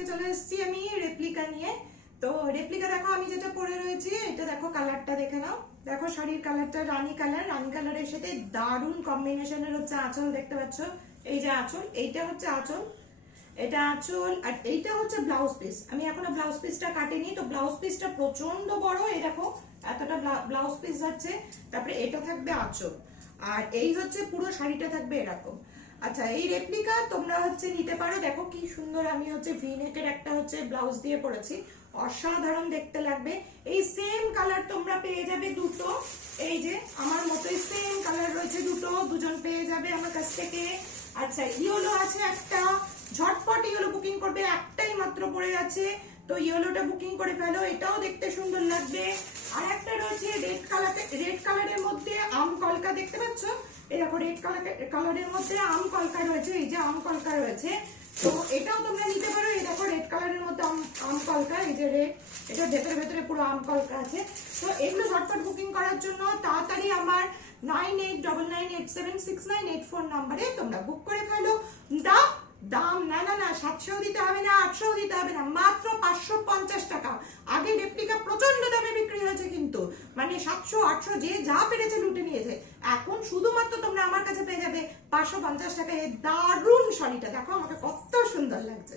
আজকে চলে এসেছি আমি রেপ্লিকা নিয়ে। তো রেপ্লিকা দেখো আমি যেটা পরে রয়েছি, এটা দেখো কালারটা দেখে নাও। দেখো শাড়ির কালারটা রানী কালারের সাথে দারুণ কম্বিনেশনের হচ্ছে আঁচল, দেখতে পাচ্ছ? এই যে আঁচল, এইটা হচ্ছে আঁচল, এটা আঁচল, আর এইটা হচ্ছে ব্লাউজ পিস। আমি এখনো ব্লাউজ পিসটা কাটিনি, তো ব্লাউজ পিসটা প্রচন্ড বড়, এই দেখো এতটা ব্লাউজ পিস যাচ্ছে। তারপরে এটা থাকবে আঁচল, আর এই হচ্ছে পুরো শাড়িটা থাকবে এরকম। আচ্ছা, এই রেপ্লিকা তোমরা হচ্ছে নিতে পারো। দেখো কি সুন্দর, আমি হচ্ছে ভি নেকের একটা হচ্ছে ব্লাউজ দিয়ে পরেছি, অসাধারণ দেখতে লাগবে। এই সেম কালার তোমরা পেয়ে যাবে দুটো, এই যে আমার মতোই সেম কালার রয়েছে দুটো, দুজন পেয়ে যাবে আমার কাছ থেকে। আচ্ছা, ইয়েলো আছে একটা, ঝটপট ইয়েলো বুকিং করবে, একটাই মাত্র পড়ে আছে, তো ইয়েলোটা বুকিং করে ফেলো, এটাও দেখতে সুন্দর লাগবে। আর একটা রয়েছে রেড কালারের মধ্যে আম কলকা, দেখতে পাচ্ছ? এই দেখো রেড কালারের মধ্যে আম কলকা রয়েছে, এই যে আম কলকা রয়েছে, তো এটাও তোমরা নিতে পারো। এই দেখো রেড কালারের মধ্যে আম কলকা, এই যে রেড, এটা ভেতরে পুরো আম কলকা আছে। তো এগুলো ঝটপট বুকিং করার জন্য তাড়াতাড়ি আমার 9899876984 নাম্বারে তোমরা বুক করে ফেলো। দাম না 700 দিতে হবে না, 800 দিতে হবে না, মাত্র 550 টাকা। আগে রেপ্লিকা প্রচন্ড দামে বিক্রি হয়েছে, কিন্তু মানে 700 800 যে যা পেরেছে লুটে নিয়েছে। এখন শুধুমাত্র তোমরা আমার কাছে পেয়ে যাবে 550 টাকায় দারুণ শাড়িটা। দেখো আমাকে কত সুন্দর লাগছে।